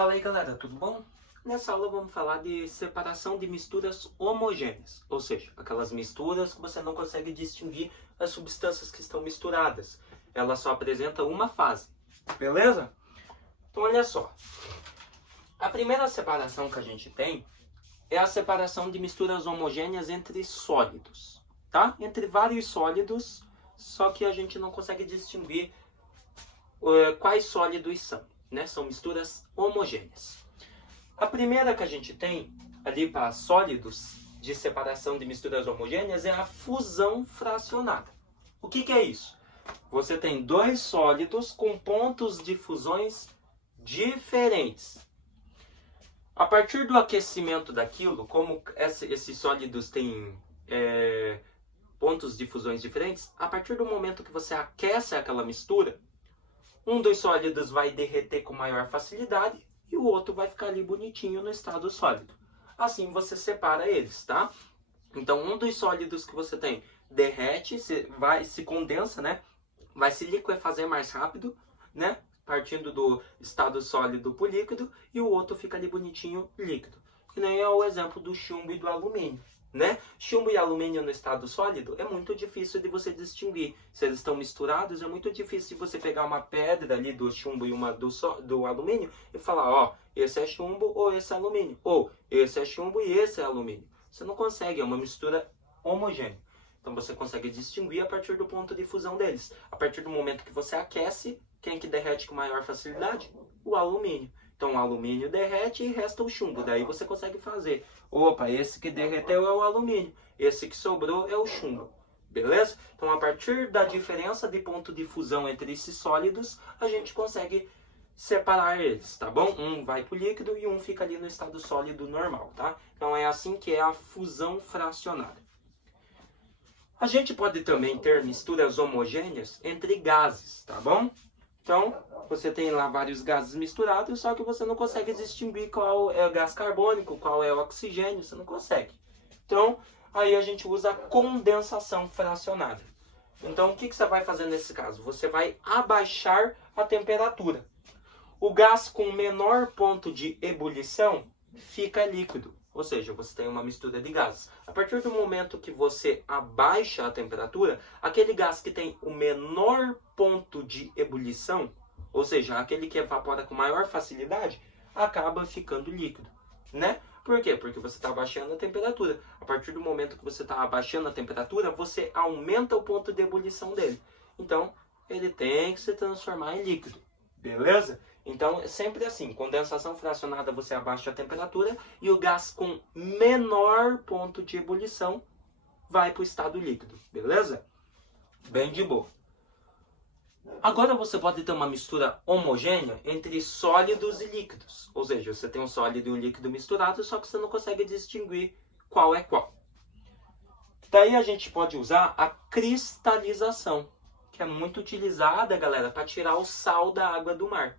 Fala aí galera, tudo bom? Nessa aula vamos falar de separação de misturas homogêneas, ou seja, aquelas misturas que você não consegue distinguir as substâncias que estão misturadas. Ela só apresenta uma fase, beleza? Então olha só, a primeira separação que a gente tem é a separação de misturas homogêneas entre sólidos, tá? Entre vários sólidos, só que a gente não consegue distinguir quais sólidos são, né? São misturas homogêneas. A primeira que a gente tem ali para sólidos de separação de misturas homogêneas é a fusão fracionada. O que é isso? Você tem dois sólidos com pontos de fusões diferentes. A partir do aquecimento daquilo, como esses sólidos têm pontos de fusões diferentes, a partir do momento que você aquece aquela mistura, um dos sólidos vai derreter com maior facilidade e o outro vai ficar ali bonitinho no estado sólido. Assim você separa eles, tá? Então um dos sólidos que você tem derrete, se condensa, né? Vai se liquefazer mais rápido, né? Partindo do estado sólido para o líquido, e o outro fica ali bonitinho líquido. Que nem é o exemplo do chumbo e do alumínio, né? Chumbo e alumínio no estado sólido é muito difícil de você distinguir. Se eles estão misturados, é muito difícil de você pegar uma pedra ali do chumbo e uma do alumínio e falar, ó, esse é chumbo ou esse é alumínio. Ou esse é chumbo e esse é alumínio. Você não consegue, é uma mistura homogênea. Então você consegue distinguir a partir do ponto de fusão deles. A partir do momento que você aquece, quem que derrete com maior facilidade? O alumínio. Então o alumínio derrete e resta o chumbo. Daí você consegue fazer. Opa, esse que derreteu é o alumínio. Esse que sobrou é o chumbo. Beleza? Então a partir da diferença de ponto de fusão entre esses sólidos, a gente consegue separar eles, tá bom? Um vai para o líquido e um fica ali no estado sólido normal, tá? Então é assim que é a fusão fracionada. A gente pode também ter misturas homogêneas entre gases, tá bom? Então, você tem lá vários gases misturados, só que você não consegue distinguir qual é o gás carbônico, qual é o oxigênio, você não consegue. Então, aí a gente usa a condensação fracionada. Então, o que você vai fazer nesse caso? Você vai abaixar a temperatura. O gás com menor ponto de ebulição fica líquido. Ou seja, você tem uma mistura de gases. A partir do momento que você abaixa a temperatura, aquele gás que tem o menor ponto de ebulição, ou seja, aquele que evapora com maior facilidade, acaba ficando líquido, né? Por quê? Porque você está abaixando a temperatura. A partir do momento que você está abaixando a temperatura, você aumenta o ponto de ebulição dele. Então, ele tem que se transformar em líquido. Beleza? Então, é sempre assim, condensação fracionada você abaixa a temperatura e o gás com menor ponto de ebulição vai para o estado líquido, beleza? Bem de boa. Agora você pode ter uma mistura homogênea entre sólidos e líquidos. Ou seja, você tem um sólido e um líquido misturado, só que você não consegue distinguir qual é qual. Daí a gente pode usar a cristalização, que é muito utilizada, galera, para tirar o sal da água do mar.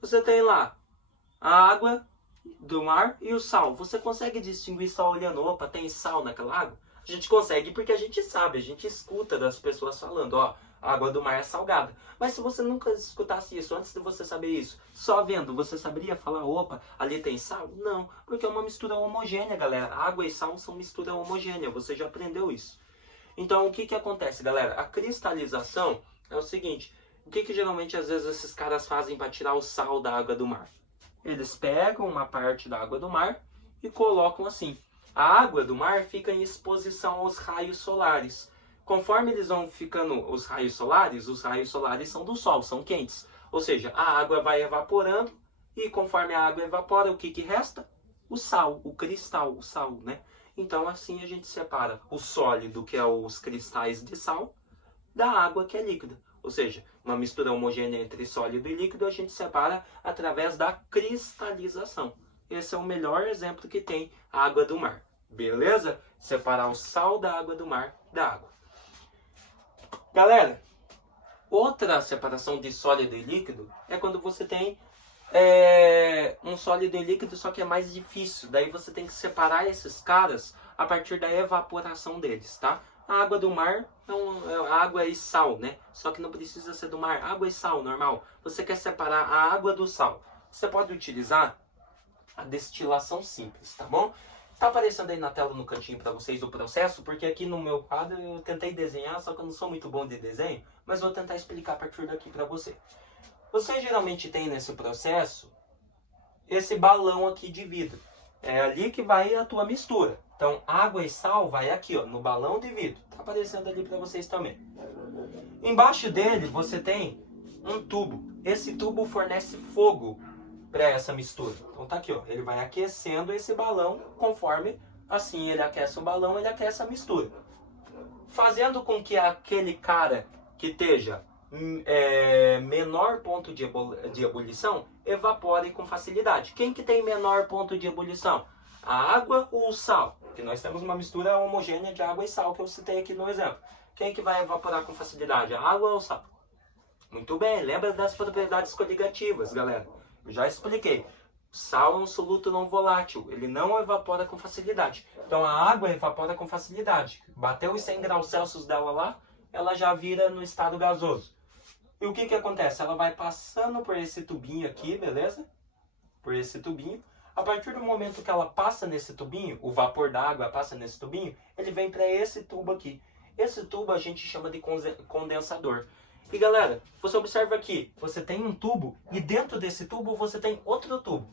Você tem lá a água do mar e o sal. Você consegue distinguir só olhando, opa, tem sal naquela água? A gente consegue porque a gente sabe, a gente escuta das pessoas falando, ó, a água do mar é salgada. Mas se você nunca escutasse isso, antes de você saber isso, só vendo, você saberia falar, opa, ali tem sal? Não, porque é uma mistura homogênea, galera. Água e sal são mistura homogênea, você já aprendeu isso. Então, o que acontece, galera? A cristalização é o seguinte, o que geralmente às vezes esses caras fazem para tirar o sal da água do mar? Eles pegam uma parte da água do mar e colocam assim. A água do mar fica em exposição aos raios solares. Conforme eles vão ficando os raios solares são do sol, são quentes. Ou seja, a água vai evaporando e conforme a água evapora, o que resta? O sal, o cristal, o sal, né? Então assim a gente separa o sólido, que é os cristais de sal, da água, que é líquida. Ou seja, uma mistura homogênea entre sólido e líquido a gente separa através da cristalização. Esse é o melhor exemplo que tem a água do mar. Beleza? Separar o sal da água do mar da água. Galera, outra separação de sólido e líquido é quando você tem um sólido e líquido, só que é mais difícil. Daí você tem que separar esses caras a partir da evaporação deles, tá? A água do mar é água e sal, né? Só que não precisa ser do mar. Água e sal, normal. Você quer separar a água do sal. você pode utilizar a destilação simples, tá bom? Tá aparecendo aí na tela no cantinho para vocês o processo, porque aqui no meu quadro eu tentei desenhar, só que eu não sou muito bom de desenho, mas vou tentar explicar a partir daqui para você. Você geralmente tem nesse processo esse balão aqui de vidro. É ali que vai a tua mistura. Então, água e sal vai aqui, ó, no balão de vidro. Tá aparecendo ali para vocês também. Embaixo dele você tem um tubo. Esse tubo fornece fogo para essa mistura. Então tá aqui, ó, ele vai aquecendo esse balão conforme assim ele aquece o balão, ele aquece a mistura. Fazendo com que aquele cara que esteja menor ponto de ebulição evapore com facilidade. Quem que tem menor ponto de ebulição? A água ou o sal? Porque nós temos uma mistura homogênea de água e sal que eu citei aqui no exemplo. Quem que vai evaporar com facilidade? A água ou o sal? Muito bem, lembra das propriedades coligativas, galera. Eu já expliquei. Sal é um soluto não volátil, ele não evapora com facilidade. Então a água evapora com facilidade. Bateu os 100 graus Celsius dela lá, ela já vira no estado gasoso. E o que que acontece? Ela vai passando por esse tubinho aqui, beleza? Por esse tubinho. A partir do momento que ela passa nesse tubinho, o vapor da água passa nesse tubinho, ele vem para esse tubo aqui. Esse tubo a gente chama de condensador. E galera, você observa aqui, você tem um tubo e dentro desse tubo você tem outro tubo.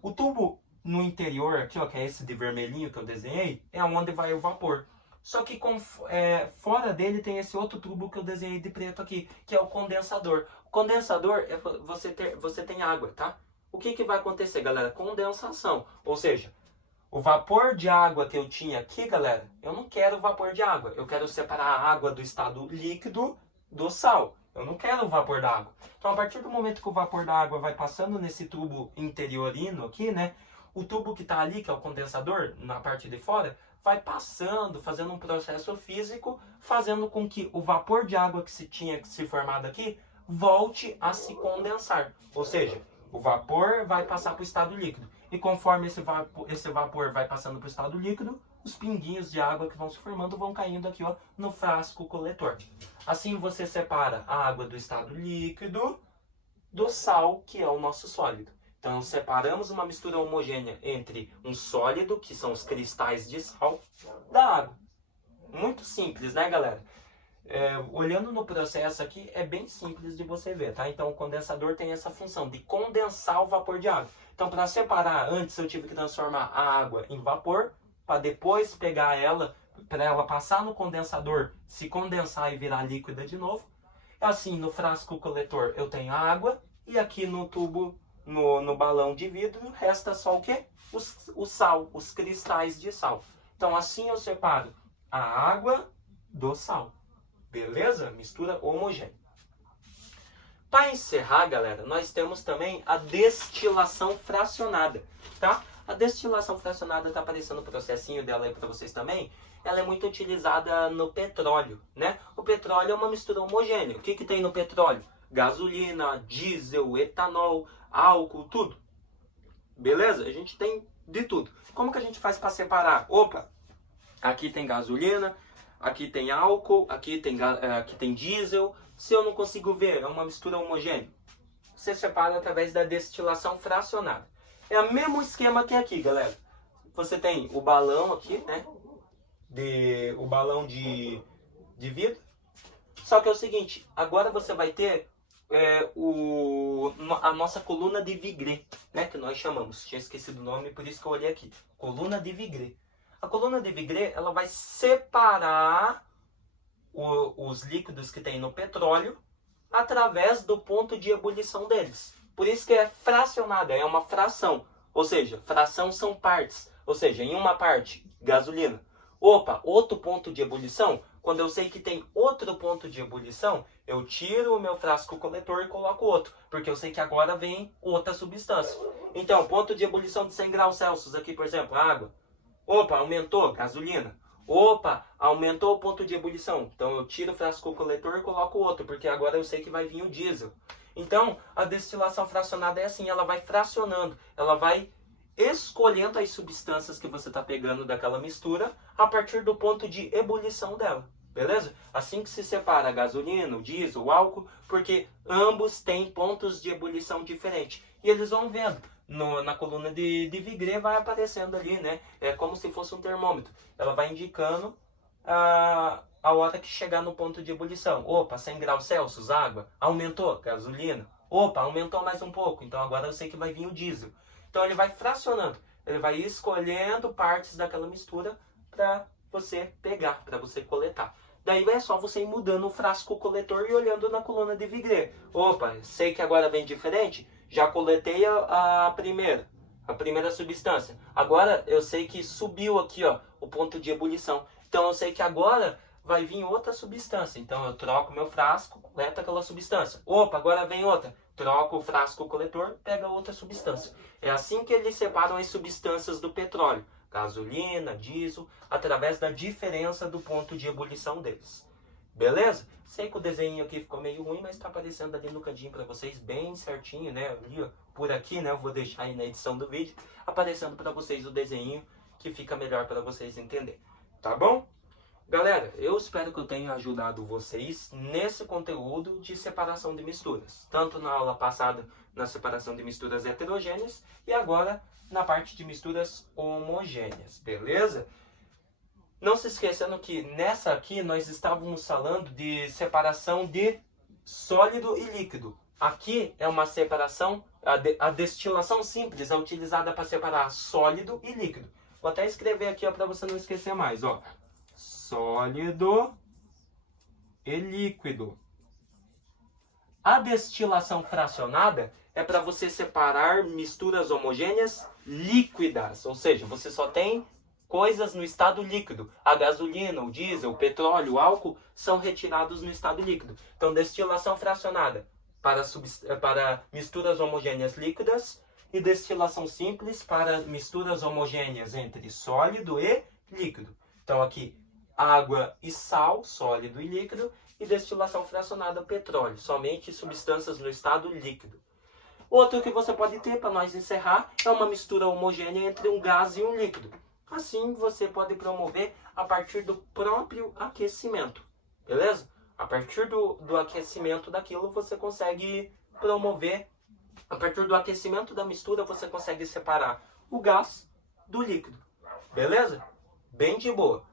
O tubo no interior aqui, ó, que é esse de vermelhinho que eu desenhei, é onde vai o vapor. Só que fora dele tem esse outro tubo que eu desenhei de preto aqui, que é o condensador. O condensador é você tem água, tá? O que que vai acontecer, galera? Condensação. Ou seja, o vapor de água que eu tinha aqui, galera, eu não quero vapor de água. Eu quero separar a água do estado líquido do sal. Eu não quero o vapor da água. Então, a partir do momento que o vapor da água vai passando nesse tubo interiorino aqui, né? O tubo que está ali, que é o condensador, na parte de fora, vai passando, fazendo um processo físico, fazendo com que o vapor de água que se tinha se formado aqui volte a se condensar. Ou seja, o vapor vai passar para o estado líquido. E conforme esse vapor vai passando para o estado líquido, os pinguinhos de água que vão se formando vão caindo aqui, ó, no frasco coletor. Assim você separa a água do estado líquido do sal, que é o nosso sólido. Então, separamos uma mistura homogênea entre um sólido, que são os cristais de sal, da água. Muito simples, né, galera? Olhando no processo aqui, é bem simples de você ver, tá? Então, o condensador tem essa função de condensar o vapor de água. Então, para separar, antes eu tive que transformar a água em vapor, para depois pegar ela, para ela passar no condensador, se condensar e virar líquida de novo. Assim, no frasco coletor eu tenho a água, e aqui no tubo, no balão de vidro, resta só o quê? O sal, os cristais de sal. Então, assim eu separo a água do sal. Beleza? Mistura homogênea. Para encerrar, galera, nós temos também a destilação fracionada, tá? A destilação fracionada está aparecendo o processinho dela aí para vocês também. Ela é muito utilizada no petróleo, né? O petróleo é uma mistura homogênea. O que que tem no petróleo? Gasolina, diesel, etanol, álcool, tudo. Beleza? A gente tem de tudo. Como que a gente faz para separar? Opa, aqui tem gasolina, aqui tem álcool, aqui tem diesel. Se eu não consigo ver, é uma mistura homogênea. Você separa através da destilação fracionada. É o mesmo esquema que aqui, galera. Você tem o balão aqui, né? O balão de vidro. Só que é o seguinte, agora você vai ter a nossa coluna de Vigré, né? Que nós chamamos. Tinha esquecido o nome, por isso que eu olhei aqui. Coluna de Vigré. A coluna de Vigré, ela vai separar os líquidos que tem no petróleo através do ponto de ebulição deles. Por isso que é fracionada, é uma fração. Ou seja, fração são partes. Ou seja, em uma parte, gasolina. Opa, outro ponto de ebulição. Quando eu sei que tem outro ponto de ebulição, eu tiro o meu frasco coletor e coloco outro. Porque eu sei que agora vem outra substância. Então, ponto de ebulição de 100 graus Celsius aqui, por exemplo, água. Opa, aumentou, gasolina. Opa, aumentou o ponto de ebulição. Então eu tiro o frasco coletor e coloco outro, porque agora eu sei que vai vir o diesel. Então a destilação fracionada é assim, ela vai fracionando, ela vai escolhendo as substâncias que você está pegando daquela mistura a partir do ponto de ebulição dela. Beleza? Assim que se separa a gasolina, o diesel, o álcool, porque ambos têm pontos de ebulição diferentes. e eles vão vendo. Na coluna de Vigré vai aparecendo ali, né? É como se fosse um termômetro. Ela vai indicando a hora que chegar no ponto de ebulição. Opa, 100 graus Celsius, água. Aumentou, gasolina. Opa, aumentou mais um pouco. Então agora eu sei que vai vir o diesel. Então ele vai fracionando. Ele vai escolhendo partes daquela mistura para você pegar, para você coletar. Daí é só você ir mudando o frasco coletor e olhando na coluna de Vigré. Opa, sei que agora vem diferente. Já coletei a primeira substância. Agora eu sei que subiu aqui, ó, o ponto de ebulição. Então eu sei que agora vai vir outra substância. Então eu troco meu frasco, coleto aquela substância. Opa, agora vem outra. Troco o frasco coletor, pega outra substância. É assim que eles separam as substâncias do petróleo. Gasolina, diesel, através da diferença do ponto de ebulição deles. Beleza? Sei que o desenho aqui ficou meio ruim, mas está aparecendo ali no cantinho para vocês bem certinho, né? Ali, ó, por aqui, né? Eu vou deixar aí na edição do vídeo, aparecendo para vocês o desenho que fica melhor para vocês entenderem. Tá bom? Galera, eu espero que eu tenha ajudado vocês nesse conteúdo de separação de misturas. Tanto na aula passada, na separação de misturas heterogêneas, e agora na parte de misturas homogêneas, beleza? Não se esquecendo que nessa aqui nós estávamos falando de separação de sólido e líquido. Aqui é uma separação, a destilação simples é utilizada para separar sólido e líquido. Vou até escrever aqui para você não esquecer mais, ó. Sólido e líquido. A destilação fracionada é para você separar misturas homogêneas líquidas, ou seja, você só tem coisas no estado líquido. A gasolina, o diesel, o petróleo, o álcool são retirados no estado líquido. Então, destilação fracionada para misturas homogêneas líquidas e destilação simples para misturas homogêneas entre sólido e líquido. Então, aqui, água e sal, sólido e líquido, e destilação fracionada, petróleo, somente substâncias no estado líquido. Outro que você pode ter, para nós encerrar, é uma mistura homogênea entre um gás e um líquido. Assim, você pode promover a partir do próprio aquecimento, beleza? A partir do aquecimento daquilo, você consegue promover, a partir do aquecimento da mistura, você consegue separar o gás do líquido, beleza? Bem de boa.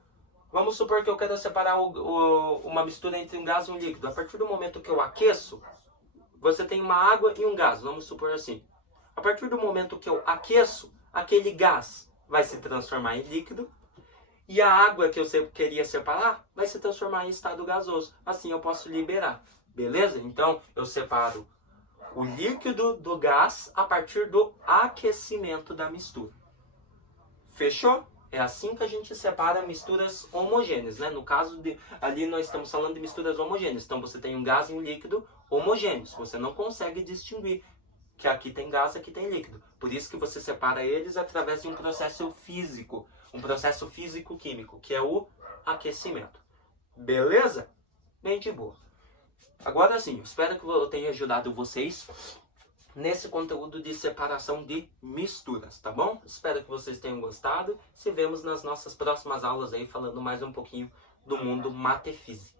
Vamos supor que eu quero separar uma mistura entre um gás e um líquido. A partir do momento que eu aqueço, você tem uma água e um gás, vamos supor assim. A partir do momento que eu aqueço, aquele gás vai se transformar em líquido e a água que eu queria separar vai se transformar em estado gasoso. Assim eu posso liberar, beleza? Então eu separo o líquido do gás a partir do aquecimento da mistura. Fechou? É assim que a gente separa misturas homogêneas, né? No caso, ali nós estamos falando de misturas homogêneas. Então você tem um gás e um líquido homogêneos. Você não consegue distinguir que aqui tem gás, aqui tem líquido. Por isso que você separa eles através de um processo físico-químico, que é o aquecimento. Beleza? Bem de boa. Agora sim, espero que eu tenha ajudado vocês nesse conteúdo de separação de misturas, tá bom? Espero que vocês tenham gostado. Se vemos nas nossas próximas aulas aí, falando mais um pouquinho do mundo mate física.